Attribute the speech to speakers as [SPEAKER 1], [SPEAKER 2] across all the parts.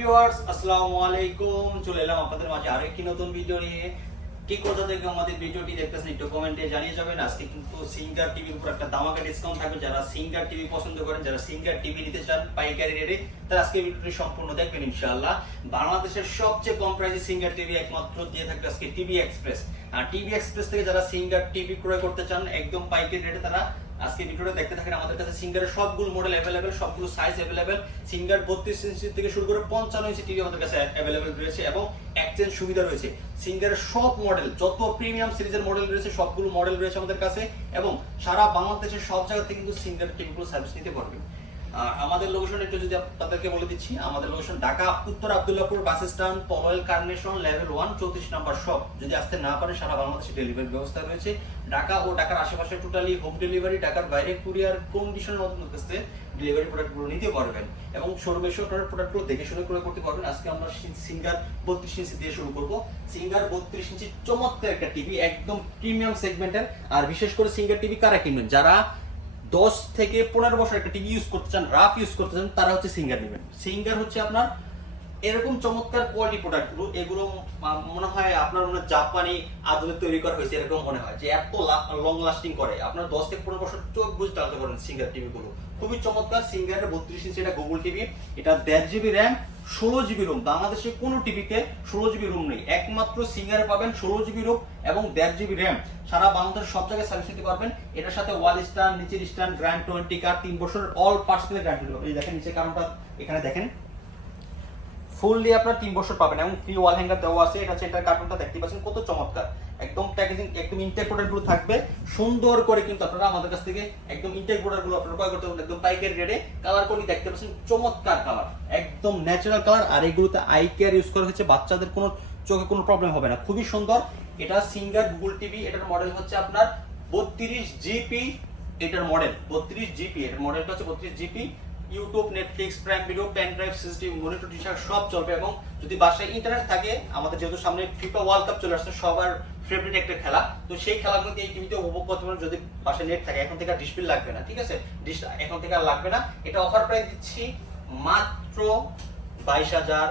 [SPEAKER 1] Viewers আসসালামু আলাইকুম। চলে এলাম আপনাদের মাঝে আরও একটি নতুন ভিডিও নিয়ে। কি কোথা থেকে আমাদের ভিডিওটি দেখতেছেন একটু কমেন্টে জানিয়ে যাবেন। আজকে কিন্তু সিঙ্গার টিভির উপর একটা দামাকা ডিসকাউন্ট থাকবে। যারা সিঙ্গার টিভি পছন্দ করেন, যারা সিঙ্গার টিভি নিতে চান, পাইকারি রেটে তারা আজকে ভিডিওটি সম্পূর্ণ দেখবেন ইনশাআল্লাহ। বাংলাদেশের সবচেয়ে কম প্রাইসে সিঙ্গার টিভি একমাত্র দিয়ে থাকবে আজকে টিভি এক্সপ্রেস আর টিভি এক্সপ্রেস থেকে যারা সিঙ্গার টিভি ক্রয় করতে চান, একদম পাইকারি রেটে তারা আজকে ভিডিওটা দেখতে থাকেন আমাদের কাছে সিঙ্গারের সবগুলো মডেল অ্যাভেলেবেল সবগুলো সাইজ অ্যাভেলেবেল সিঙ্গার বত্রিশ ইঞ্চি থেকে শুরু করে পঞ্চান্ন ইঞ্চি টিভি আমাদের কাছে অ্যাভেলেবেল রয়েছে এবং একচেঞ্জ সুবিধা রয়েছে। সিঙ্গারের সব মডেল যত প্রিমিয়াম সিরিজের মডেল রয়েছে, সবগুলো মডেল রয়েছে আমাদের কাছে এবং সারা বাংলাদেশের সব জায়গা থেকে কিন্তু সিঙ্গার টিভিগুলো সার্ভিস নিতে পারবেন আর আমাদের লোকেশন একটু যদি আপনাদেরকে বলে দিচ্ছি, আমাদের লোকেশন ঢাকা, উত্তর Abdullapur bus stand Polwel Carnation level one চৌত্রিশ নাম্বার শপ যদি আসতে না পারে সারা বাংলাদেশে ডেলিভারি ব্যবস্থা রয়েছে। ঢাকা ও ঢাকার আশেপাশে টোটালি হোম ডেলিভারি ঢাকার বাইরে কুরিয়ার কন্ডিশনের কাছে ডেলিভারি প্রোডাক্টগুলো নিতে পারবেন। এবং শোরুমে এসে প্রোডাক্টগুলো দেখে শুনে করে করতে পারবেন। আজকে আমরা সিঙ্গার বত্রিশ ইঞ্চি দিয়ে শুরু করব। সিঙ্গার বত্রিশ ইঞ্চি চমৎকার একটা টিভি একদম প্রিমিয়াম সেগমেন্টের আর বিশেষ করে সিঙ্গার টিভি কারা কিনবেন? যারা দশ থেকে পনেরো বছর একটা টিভি ইউজ করতে চান রাফ ইউজ করতে চান, তারা হচ্ছে সিঙ্গার নেবেন। সিঙ্গার হচ্ছে আপনার এরকম চমৎকার কোয়ালিটি প্রোডাক্টগুলো এগুলো মনে হয় আপনার মনে জাপানি আদলে তৈরি করা হয়েছে, এরকম মনে হয়, যে এত লং লাস্টিং করে। আপনার দশ থেকে পনেরো বছর চোখ বুঝে চালাতে পারেন সিঙ্গার টিভিগুলো খুবই চমৎকার সিঙ্গারের বত্রিশ ইঞ্চি এটা গুগল টিভি এটা দেড় জিবি র্যাম ষোলো জিবি রুম। বাংলাদেশে কোনো টিভিতে ষোলো জিবি রুম নেই। একমাত্র সিঙ্গারে পাবেন ষোলো জিবি রুম এবং দেড় জিবি র্যাম। সারা বাংলাদেশের সব জায়গায় সার্ভিস নিতে পারবেন। এটার সাথে ওয়াল স্ট্যান্ড, নিচের স্ট্যান্ড, গ্র্যান্ড টোয়েন্টি কার, তিন বছর অল পার্টস থেকে গ্যারান্টি দেবো এই দেখেন নিচে কারণটা এখানে দেখেন। ফুললি আপনার তিন বছর পাবেন এবং ফ্রি ওয়াল হ্যাঙ্গার দেওয়া আছে। এটা এটার কার্টুনটা দেখতে পাচ্ছেন, কত চমৎকার। একদম প্যাকেজিং একদম ইনটেক প্রোডাক্টগুলো থাকবে। সুন্দর করে কিন্তু আপনারা আমাদের কাছ থেকে একদম ইনটেক প্রোডাক্টগুলো আপনারা ক্রয় করতে পারবেন। একদম পাইকারি রেটে কালার কোয়ালিটি দেখতে পাচ্ছেন, চমৎকার কালার একদম ন্যাচারাল কালার আর এগুলোতে আই কেয়ার ইউজ করা হচ্ছে বাচ্চাদের কোনো চোখে কোনো প্রবলেম হবে না। খুবই সুন্দর। এটা সিঙ্গার গুগল টিভি এটার মডেল হচ্ছে আপনার বত্রিশ জিপি এটার মডেল বত্রিশ জিপি এটার মডেলটা হচ্ছে বত্রিশ GP YouTube Netflix Prime Video pen drive system monitor T shirt সব চলবে এবং যদি বাসায় ইন্টারনেট থাকে, আমাদের যেহেতু সামনে ফিফা ওয়ার্ল্ড কাপ চলে আসছে, সবার ফেভারিট একটা খেলা। তো সেই খেলাগুলো এই টিভিতে উপভোগ করতে পারেন যদি বাসায় নেট থাকে। এখন থেকে ডিসপ্লে লাগবে না, ঠিক আছে? এখন থেকে আর লাগবে না। এটা অফার প্রাইস দিচ্ছি মাত্র বাইশ হাজার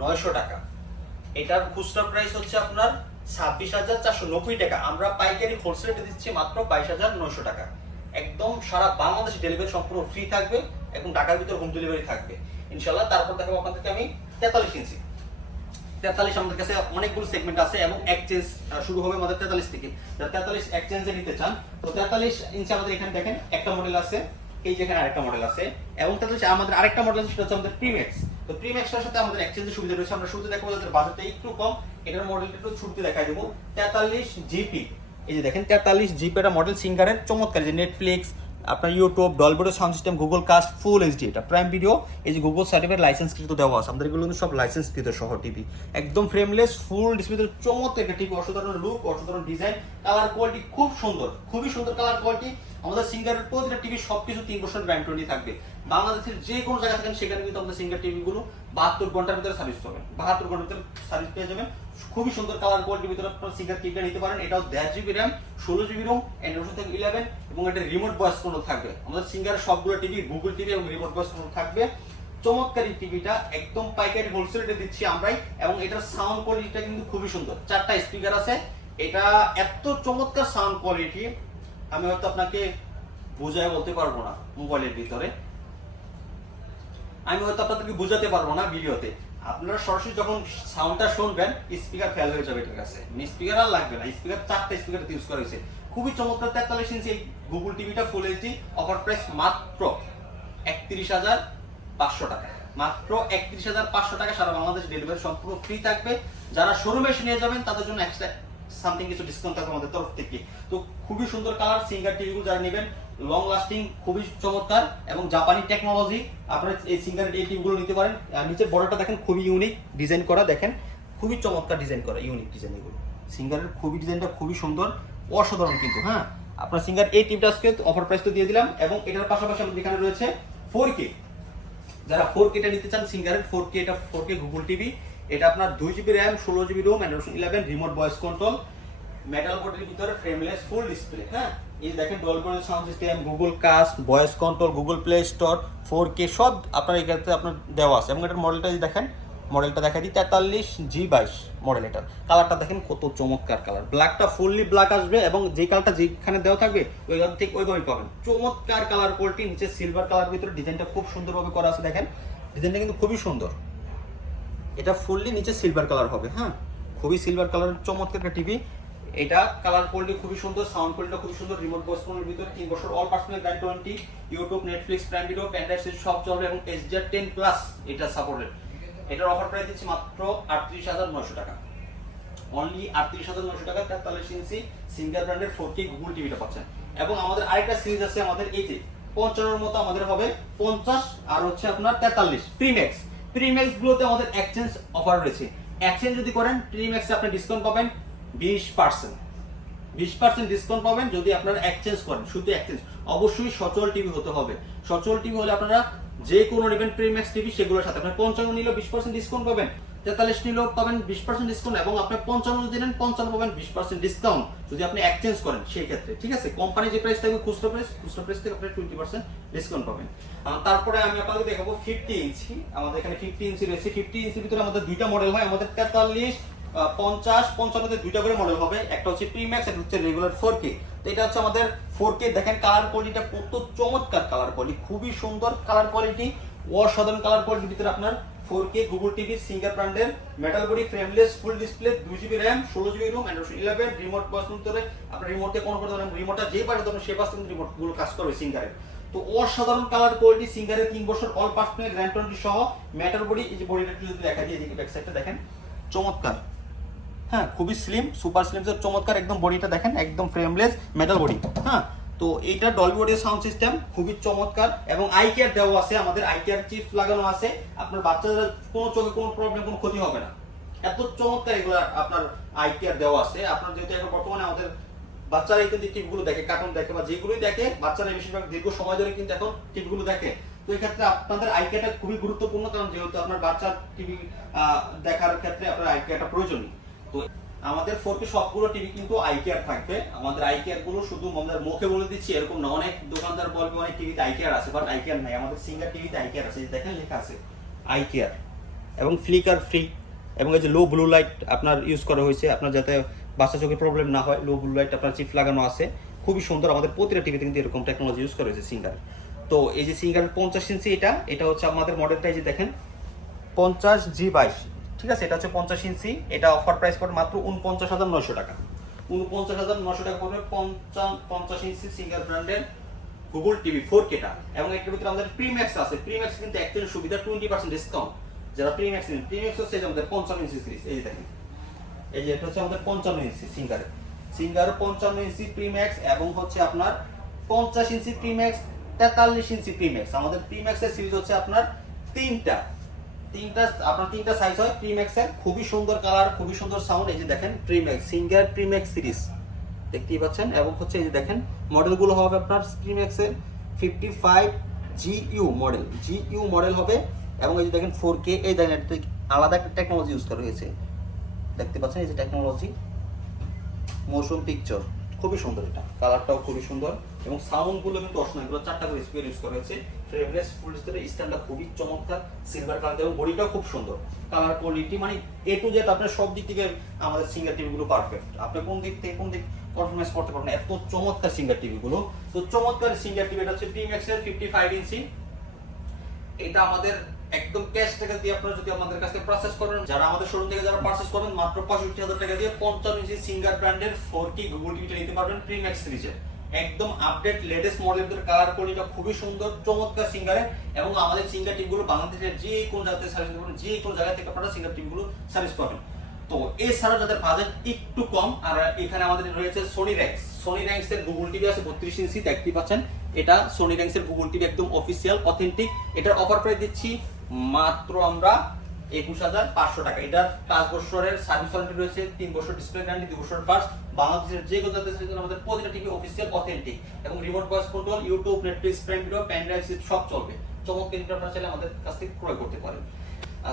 [SPEAKER 1] নয়শো টাকা। এটার খুচরা প্রাইস হচ্ছে আপনার ছাব্বিশ হাজার চারশো নব্বই টাকা। আমরা পাইকারি হোলসেলে দিচ্ছি মাত্র বাইশ হাজার নয়শো টাকা। একদম সারা বাংলাদেশে ডেলিভারি সম্পূর্ণ ফ্রি থাকবে এবং ঢাকার ভিতর হোম ডেলিভারি থাকবে। ইনশাল্লাহ তারপর দেখাবো আপনাদেরকে আমি তেতাল্লিশ ইঞ্চি। তেতাল্লিশ আমাদের কাছে অনেকগুলো সেগমেন্ট আছে এবং এক্সচেঞ্জ শুরু হবে আমাদের তেতাল্লিশ থেকে। যারা তেতাল্লিশ এক্সচেঞ্জে নিতে চান, তো তেতাল্লিশ ইঞ্চি আমাদের এখানে দেখেন, একটা মডেল আছে। এই যেখানে আরেকটা মডেল আছে, এবং তেতাল্লিশ আমাদের আরেকটা মডেল আছে, সেটা হচ্ছে আমাদের প্রিমেক্স তো প্রিমেক্সটার সাথে আমাদের এক্সচেঞ্জের সুবিধা রয়েছে। আমরা শুরুতে দেখাবো যাদের বাজেটটা একটু কম। এটার মডেলটা একটু ছুটতে দেখাই দেবো। তেতাল্লিশ জিপি এই যে দেখেন, তেতাল্লিশ জিপি একটা মডেল সিঙ্গারের চমৎকার যে নেটফ্লিক্স আপনার YouTube ডলবেডো sound system Google cast full HD এটা প্রাইম ভিডিও এই যে গুগল সার্টিফিকেট লাইসেন্স কৃত দেওয়া আছে। আমাদের এগুলো কিন্তু সব লাইসেন্স কৃত সহ টিভি একদম ফ্রেমলেস ফুল ডিসপ্লে চমৎকার একটা টিভি অসাধারণ লুক অসাধারণ ডিজাইন কালার কোয়ালিটি খুব সুন্দর, খুবই সুন্দর কালার কোয়ালিটি আমাদের সিঙ্গারের প্রতিটা টিভি সবকিছু তিন বছর গ্যারান্টি থাকবে। বাংলাদেশের যে কোনো জায়গা থাকেন সেখানে কিন্তু আমাদের সিঙ্গার টিভিগুলো বাহাত্তর ঘণ্টার ভিতরে সার্ভিস পাবেন। বাহাত্তর ঘণ্টার ভিতরে সার্ভিস পেয়ে যাবেন। খুবই সুন্দর কালার কোয়ালিটির ভিতরে আপনার সিঙ্গার টিভিটা নিতে পারেন। এটাও দেড় জিবি র্যাম ষোলো জিবি রোম অ্যান্ড্রয়েড থেকে ইলেভেন এবং এটা রিমোট ভয়েস কন্ট্রোল থাকবে। আমাদের সিঙ্গারের সবগুলো টিভি গুগল টিভি এবং রিমোট বয়স কন্ট্রোল থাকবে। চমৎকার টিভিটা একদম পাইকারি হোলসেল রেটে দিচ্ছি আমরাই, এবং এটার সাউন্ড কোয়ালিটিটা কিন্তু খুবই সুন্দর। চারটা স্পিকার আছে। এটা এত চমৎকার সাউন্ড কোয়ালিটি আমি হয়তো আপনাকে বোঝায় বলতে পারব না মোবাইলের ভিতরে। আমি হয়তো আপনাদেরকে বোঝাতে পারব না ভিডিওতে আপনারা সরাসরি যখন সাউন্ডটা শুনবেন স্পিকার ফেল হয়ে যাবে এটার কাছে। স্পিকার আর লাগবে না। স্পিকার চারটা স্পিকার ইউজ করা হয়েছে। খুবই চমৎকার তেতাল্লিশ ইঞ্চি এই গুগল টিভিটা ফুল এইচডি অফার প্রাইস মাত্র একত্রিশ হাজার পাঁচশো টাকা। মাত্র একত্রিশ হাজার পাঁচশো টাকা সারা বাংলাদেশ ডেলিভারি সম্পূর্ণ ফ্রি থাকবে। যারা শোরুমে এসে নিয়ে যাবেন, তাদের জন্য এক্সট্রা সামথিং কিছু ডিসকাউন্ট থাকবে আমাদের তরফ থেকে। তো খুবই সুন্দর কালার সিঙ্গার টিভিগুলো যারা নেবেন লং লাস্টিং খুবই চমৎকার, এবং জাপানি টেকনোলজি আপনারা এই সিঙ্গার এই টিভিগুলো নিতে পারেন। আর নিচের বর্ডারটা দেখেন, খুবই ইউনিক ডিজাইন করা, দেখেন, খুবই চমৎকার ডিজাইন করা ইউনিক ডিজাইন এগুলো। সিঙ্গারের খুবই ডিজাইনটা খুবই সুন্দর, অসাধারণ কিন্তু হ্যাঁ? আপনার সিঙ্গার এই টিভিটা আজকে অফার প্রাইস তো দিয়ে দিলাম, এবং এটার পাশাপাশি আমাদের এখানে রয়েছে ফোর কে যারা ফোর কেটা নিতে চান সিঙ্গারের ফোর কে এটা ফোর কে গুগল টিভি এটা আপনার দুই জিবি র্যাম ষোলো GB ROM Android eleven remote voice control metal বোর্ডের ভিতরে ফ্রেমলেস ফুল ডিসপ্লে হ্যাঁ? এই দেখেন Dolby sound system Google cast voice control Google Play Store four K সব আপনার এখানে আপনার দেওয়া আছে। এবং এটার মডেলটা যদি দেখেন মডেলটা দেখা দিই, তেতাল্লিশ জি বাইশ মডেল এটার। কালারটা দেখেন কত চমৎকার কালার ব্ল্যাকটা ফুললি ব্ল্যাক আসবে এবং যে কালারটা যেখানে দেওয়া থাকবে, ওই ঠিক ওইভাবেই পাবেন। চমৎকার কালার কোয়ালিটি নিচে সিলভার কালার ভিতরে ডিজাইনটা খুব সুন্দরভাবে করা আছে দেখেন। ডিজাইনটা কিন্তু খুবই সুন্দর। এটা ফুললি নিচে সিলভার কালার হবে হ্যাঁ? খুবই সিলভার কালারের চমৎকার একটা টিভি এটা কালার কোয়ালিটি খুবই সুন্দর সাউন্ড কোয়ালিটি খুবই সুন্দর রিমোট বক্স ফোনের ভিতরে তিন বছর all personal grand twenty YouTube Netflix Prime Video pen drive সব চলবে এবং এসডিআর টেন প্লাস এটা সাপোর্টেড এটার অফার প্রাইস দিচ্ছি মাত্র আটত্রিশ হাজার নশো টাকা। অনলি আটত্রিশ হাজার নশো টাকা, তেতাল্লিশ ইঞ্চি সিঙ্গার ব্র্যান্ডের ফোর কে গুগল টিভিটা পাচ্ছেন। এবং আমাদের আরেকটা সিরিজ আছে আমাদের এই যে, পঞ্চান্নর মতো আমাদের হবে পঞ্চাশ, আর হচ্ছে আপনার তেতাল্লিশ প্রিম্যাক্স প্রিম্যাক্স গুলোতে আমাদের এক্সচেঞ্জ অফার রয়েছে। এক্সচেঞ্জ যদি করেন প্রিম্যাক্সে আপনি ডিসকাউন্ট পাবেন। বিশ পার্সেন্ট বিশ পার্সেন্ট ডিসকাউন্ট পাবেন যদি আপনারা এক্সচেঞ্জ করেন, শুধু এক্সচেঞ্জ অবশ্যই সচল টিভি হতে হবে। সচল টিভি হলে আপনারা যে কোনো নেবেন প্রিম্যাক্স টিভি সেগুলোর সাথে আপনার পঞ্চান্ন নিলেও বিশ পার্সেন্ট ডিসকাউন্ট পাবেন। তেতাল্লিশ নিলেও পাবেন বিশ পার্সেন্ট ডিসকাউন্ট এবং আপনি পঞ্চান্ন যদি নেন, পঞ্চান্ন পাবেন বিশ পার্সেন্ট ডিসকাউন্ট যদি আপনি এক্সচেঞ্জ করেন সেই ক্ষেত্রে ঠিক আছে? কোম্পানি যে প্রাইস থাকবে, খুচরো প্রাইস খুচরো প্রাইস থেকে আপনি টোয়েন্টি পার্সেন্ট ডিসকাউন্ট পাবেন। তারপরে আমি আপনাকে দেখাবো ফিফটি ইঞ্চি আমাদের এখানে ফিফটি ইঞ্চি রয়েছে। ফিফটি ইঞ্চির ভিতরে আমাদের দুইটা মডেল হয়। আমাদের তেতাল্লিশ পঞ্চাশ, পঞ্চান্নতে দুইটা করে মডেল হবে। একটা হচ্ছে প্রিম্যাক্স একটা হচ্ছে রেগুলার ফোর কে তো এটা হচ্ছে আমাদের ফোর কে দেখেন কালার কোয়ালিটিটা কত চমৎকার কালার কোয়ালিটি খুবই সুন্দর কালার কোয়ালিটি অসাধারণ কালার কোয়ালিটির ভিতরে আপনার four K Google TV Singer ব্র্যান্ডের metal body frameless full display দুই জিবি র্যাম ষোলো GB ROM Android eleven remote box ভিতরে আপনার রিমোটে কোনো করতে পারেন। রিমোটটা যে পাশে ধরেন সেই পাশে কিন্তু রিমোটগুলো কাজ করবে সিঙ্গারের। তো অসাধারণ কালার কোয়ালিটি সিঙ্গারের তিন বছর অল পার্সোনাল গ্র্যান্ড টোয়েন্টি সহ মেটাল বডি এই যে বডিটা যদি দেখা দিয়ে ব্যাক সাইডটা দেখেন। চমৎকার। হ্যাঁ খুবই স্লিম সুপার স্লিম চমৎকার একদম বডিটা দেখেন, একদম ফ্রেমলেস মেটাল বডি হ্যাঁ তো এইটা ডলবি অডিও সাউন্ড সিস্টেম খুবই চমৎকার এবং আই কেয়ার দেওয়া আছে, আমাদের আই কেয়ার চিপস লাগানো আছে। আপনার বাচ্চাদের কোনো চোখে কোনো প্রবলেম কোনো ক্ষতি হবে না। এত চমৎকার এগুলো আপনার আই কেয়ার দেওয়া আছে। আপনার যেহেতু এখন বর্তমানে আমাদের বাচ্চারা কিন্তু টিভিগুলো দেখে কার্টুন দেখে বা যেগুলোই দেখে, বাচ্চারা বেশিরভাগ দীর্ঘ সময় ধরে কিন্তু এখন টিভিগুলো দেখে। তো এই ক্ষেত্রে আপনাদের আই কেয়ারটা খুবই গুরুত্বপূর্ণ, কারণ যেহেতু আপনার বাচ্চার টিভি দেখার ক্ষেত্রে আপনার আই কেয়ারটা প্রয়োজনীয়। তো আমাদের ফোর সবগুলো টিভি কিন্তু আই কেয়ার থাকবে। আমাদের আই গুলো শুধু আমাদের মুখে বলে দিচ্ছি, এরকম না, অনেক দোকানদার বলবে অনেক টিভিতে আই আছে বাট আই নাই। আমাদের সিঙ্গার টিভিতে আই কেয়ার আছে দেখেন লেখা আছে আই এবং ফ্লিকার ফ্রি এবং এই যে লো ব্লু লাইট আপনার ইউজ করা হয়েছে, আপনার যাতে বাচ্চা চোখে প্রবলেম না হয় লো ব্লু লাইট আপনার চিপ লাগানো আছে। খুবই সুন্দর, আমাদের প্রতিটা টিভিতে কিন্তু এরকম টেকনোলজি ইউজ করা হয়েছে সিঙ্গার তো এই যে সিঙ্গার পঞ্চাশ ইঞ্চি এটা এটা হচ্ছে আমাদের মডেলটা এই যে দেখেন, পঞ্চাশ জি বাইশ। ঠিক আছে, এটা হচ্ছে পঞ্চাশ ইঞ্চি, এটা অফার প্রাইস পড়ে মাত্র উনপঞ্চাশ হাজার নশো টাকা। উনপঞ্চাশ হাজার নশো টাকা পড়বে পঞ্চাশ পঞ্চাশ ইঞ্চি সিঙ্গার ব্র্যান্ডের গুগল টিভি ফোর কেটা এবং এটার ভিতরে আমাদের প্রিম্যাক্স আছে। প্রিম্যাক্স কিন্তু একচুয়ালি সুবিধা টোয়েন্টি পার্সেন্ট ডিসকাউন্ট যারা প্রিম্যাক্স নিন প্রিম্যাক্স হচ্ছে আমাদের পঞ্চান্ন ইঞ্চি সিরিজ এই যে দেখেন। এই যে এটা হচ্ছে আমাদের পঞ্চান্ন ইঞ্চি সিঙ্গারের সিঙ্গার পঞ্চান্ন ইঞ্চি প্রিম্যাক্স এবং হচ্ছে আপনার পঞ্চাশ ইঞ্চি প্রিম্যাক্স তেতাল্লিশ ইঞ্চি প্রিম্যাক্স আমাদের প্রিম্যাক্সের সিরিজ হচ্ছে আপনার তিনটা। তিনটা, আপনার তিনটা সাইজ হয় প্রিম্যাক্সের খুবই সুন্দর কালার খুবই সুন্দর সাউন্ড এই যে দেখেন প্রিম্যাক্স সিঙ্গার প্রিম্যাক্স সিরিজ দেখতেই পাচ্ছেন? এবং হচ্ছে এই যে দেখেন মডেলগুলো হবে আপনার প্রিম্যাক্সের fifty five GU model GU model হবে, এবং এই যে দেখেন ফোর কে এই দেখেন আলাদা একটা টেকনোলজি ইউজ করা হয়েছে। দেখতে পাচ্ছেন এই যে টেকনোলজি মোশন পিকচার খুবই সুন্দর এটা কালারটাও খুবই সুন্দর। এবং সাউন্ডগুলো কিন্তু অসমান এগুলো চারটা করে স্পিকার ইউজ করা হয়েছে। ফ্রেমলেস ফুল স্টোরে স্ট্যান্ডটা খুবই চমৎকার সিলভার কালার এবং বডিটাও খুব সুন্দর। কালার কোয়ালিটি মানে এ টু জেড আপনার সব দিক থেকে আমাদের সিঙ্গার টিভিগুলো পারফেক্ট আপনি কোন দিক থেকে কোন দিক কনফার্মেন্স করতে পারবেন এত চমৎকার সিঙ্গার টিভিগুলো তো চমৎকার সিঙ্গার টিভি এটা হচ্ছে প্রিম্যাক্সের ফিফটি ফাইভ ইঞ্চি এটা আমাদের একদম ক্যাশ টাকা দিয়ে আপনারা যদি আমাদের কাছে প্রসেস করেন, যারা আমাদের শোরুম থেকে যারা পারচেস করবেন, মাত্র পঁয়ষট্টি হাজার টাকা দিয়ে পঞ্চান্ন ইঞ্চি সিঙ্গার ব্র্যান্ডের ফোর কি গুগল টিভিটা নিতে পারবেন প্রিম্যাক্স সিরিজের একদম আপডেট লেটেস্ট মডেলের ভিতরে কালার কোয়ালিটিটা খুবই সুন্দর, চমৎকার সিঙ্গারে এবং আমাদের সিঙ্গার টিমগুলো বাংলাদেশের যে কোন জায়গাতে সার্ভিস করবেন, যে কোন জায়গা থেকে আপনারা সিঙ্গার টিভিগুলো সার্ভিস পাবেন। তো এছাড়া যাদের বাজেট একটু কম, আর এখানে আমাদের রয়েছে সোনি র্যাক্স সোনি র্যাক্স এর গুগল টিভি আছে, বত্রিশ ইঞ্চি দেখতে পাচ্ছেন এটা সোনি র্যাক্স এর গুগল টিভি একদম অফিসিয়াল অথেন্টিক এটার অফার প্রাইস দিচ্ছি মাত্র আমরা একুশ হাজার পাঁচশো টাকা। এটার পাঁচ বছরের সার্ভিস ওয়ারেন্টি রয়েছে, তিন বছর ডিসপ্লে গ্যারান্টি দুই বছর পার্স বাংলাদেশের যে কোনো জায়গাতে আমাদের প্রতিটা টিভি অফিসিয়াল অথেন্টিক এবং remote voice control YouTube Netflix Prime Video pen drive সব চলবে। চমৎকার এটা আপনারা চাইলে আমাদের কাছ থেকে ক্রয় করতে পারেন।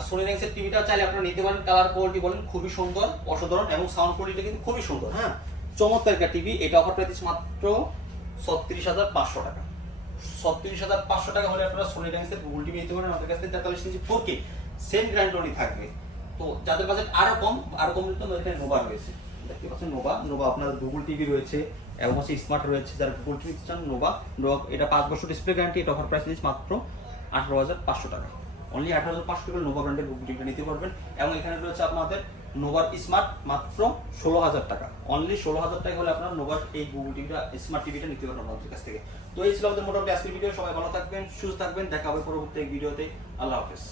[SPEAKER 1] সোনি র্যাক্সের টিভিটা চাইলে আপনারা নিতে পারেন। কালার কোয়ালিটি বলেন, খুবই সুন্দর, অসাধারণ, এবং সাউন্ড কোয়ালিটি কিন্তু খুবই সুন্দর হ্যাঁ? চমৎকার একটা টিভি এটা অফার প্রাইস মাত্র ছত্রিশ হাজার পাঁচশো টাকা। ছত্রিশ হাজার পাঁচশো টাকা হলে আপনারা সোনি র্যাক্সের গুগল টিভি নিতে পারেন, আমাদের কাছ থেকে তেতাল্লিশ ইঞ্চি ফোর সেম গ্যারান্টি থাকবে। তো যাদের বাজেট আরও কম আরও কম তো এখানে নোভা রয়েছে। দেখতে পাচ্ছেন নোভা নোভা আপনার গুগল টিভি রয়েছে, এবং হচ্ছে স্মার্ট রয়েছে। যারা গুগল টিভি চান নোভা নোভা এটা পাঁচ বছর ডিসপ্লে গ্যারান্টি এটা অফার প্রাইস দিচ্ছে মাত্র আঠারো হাজার পাঁচশো টাকা। অনলি আঠারো হাজার পাঁচশো টাকা নোভা ব্র্যান্ডের গুগল টিভিটা নিতে পারবেন। এবং এখানে রয়েছে আপনাদের নোভার স্মার্ট মাত্র ষোলো হাজার টাকা। অনলি ষোলো হাজার টাকা হলে আপনার নোভার এই গুগল টিভিটা স্মার্ট টিভিটা নিতে পারবেন আমাদের কাছ থেকে। তো এই ছিল আমাদের মোটামুটি আজকের ভিডিও সবাই ভালো থাকবেন, সুস্থ থাকবেন। দেখা হবে পরবর্তী ভিডিওতে আল্লাহ হাফেজ।